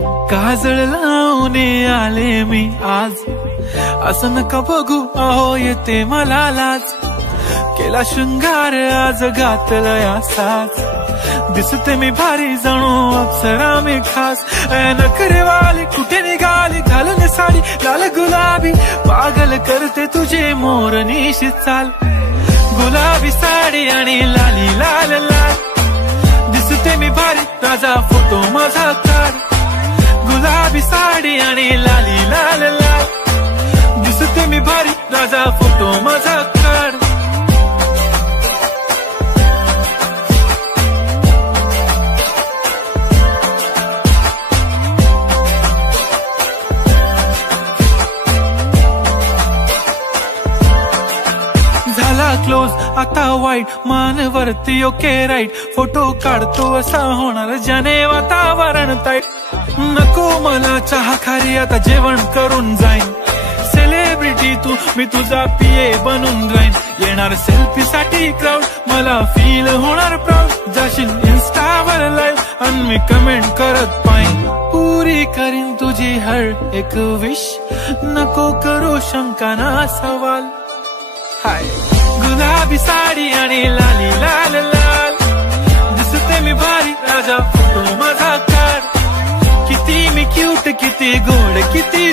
काजळ लावून आले मी आज, असं नका बघू अहो येते मला लाज. केला शृंगार आज घातलाय असाच, दिसते मी भारी जणू अप्सरा मी खास. नखरेवाली कुठे निघाली घालून साडी लाल गुलाबी, पागल करते तुझे मोरनीशी चाल. गुलाबी साडी आणि लाली लाल लाल, दिसते मी भारी ताजा फोटो माझा काढ. गुलाबी साडी आणि लाली लाल लाल, दिसते मी भारी ताजा फोटो माझा काढ. क्लोज आता वाईट मानवरती ओके राईट, फोटो काढतो असा होणार ज्याने वातावरण ताईट. नको मला चहा खारी आता जेवण करून जाईन, सेलिब्रिटी तू मी तुझा पिये बनून राहीन. येणार सेल्फी साठी क्राऊड मला फील होणार प्राऊड, जाशील इन्स्टावर लाईव्ह आणि मी कमेंट करत पाईन. पुरी करीन तुझी हर एक विश, नको करू शंका ना सवाल. हाय गुलाबी साडी आणि लाली लाल लाल, दिसते मी भारी राजा फोटो माझा काढ. किती मी क्यूट किती गोड किती